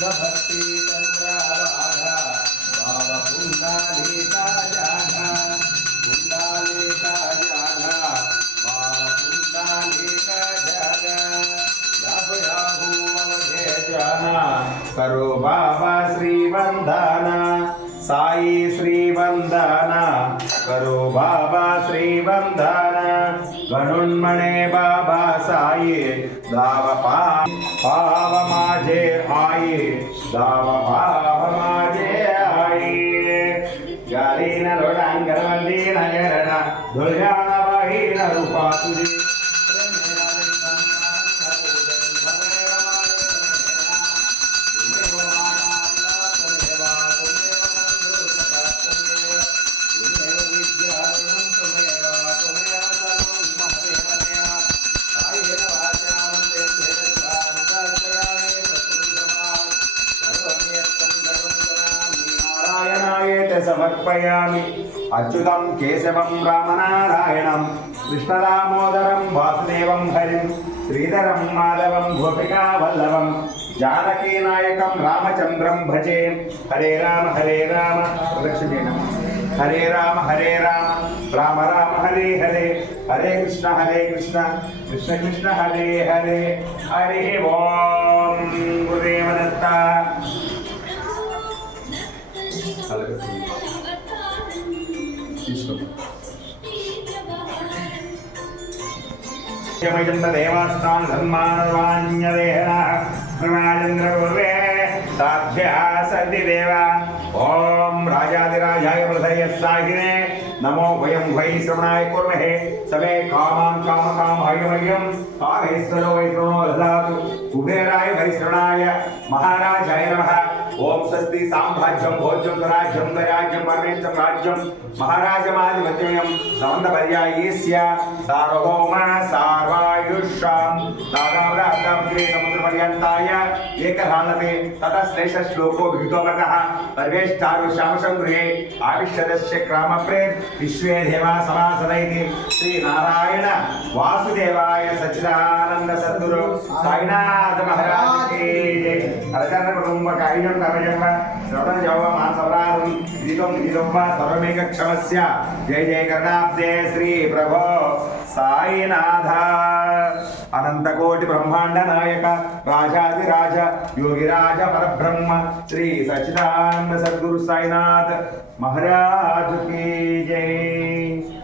भक्ति चंद्रवाधा भाव पुंडलीका जाधा पुंडलीका जाधा भाव पुंडलीका जागा याहू याहू अवधे जाना करो बाबा श्री वंदना साई श्री वंदना करो बाबा श्री वंदना गणुन्मणे बाबा साई दाव पाव माझे आई दाव पाव माझे आई गालीन लोडांगर वंदीन यरण दुर्यान वाहीन रूपा तुझी समर्पयामि अच्युतं केशवं रामनारायणं कृष्णदामोदरं वासुदेवं हरिं श्रीधरं माधवं गोपिकावल्लभं जानकीनायकं रामचन्द्रं भजे हरे राम लक्ष्मीन हरे राम राम राम हरे हरे हरे कृष्ण कृष्ण कृष्ण हरे हरे हरे ओम गुरुदेव दत्ता देवास्तान धर्मान्यदेहनाचंद्रपूर्वे ताभ्यः सन्ति देवा ओम राजाधिराजाय प्रथयस्साहिने नमो वयं वै श्रवणाय कुर्महे समे कामां कामकामहयमयं कामेश्वरो वैष्णवो ददातु कुबेराय वैश्रवणाय महाराजाय नमः ओम स्वस्ति साम्राज्यं भोज्यं स्वराज्यं गराज्यं परमेष्ठं राज्यं महाराजमाधिपत्यं समन्तपर्यायस्य सार्वभौम सार्वायुष्यां नागावराग्रे समुद्रपर्यन्ताय एकधानते ततः श्लेषश्लोको विहितोमतः सर्वेष्टारुश्यामसंगृहे आविष्यदस्य क्रामप्रेत विश्वे देवा समासदैति श्री नारायण वासुदेवाय सच्चिदानंद सद्गुरु साईनाथ महाराज की जय हरचरण कुटुंबकार्यं कर्मजं श्रवण जव मानसवराधं गीतं सर्वमेक क्षमस्य जय जय कर्णाब्दे श्री प्रभो साईनाथ अनंतकोटि ब्रह्मांड नायक राजाधिराज योगिराज परब्रह्म श्री सच्चिदानंद सद्गुरु साईनाथ महाराज की जय।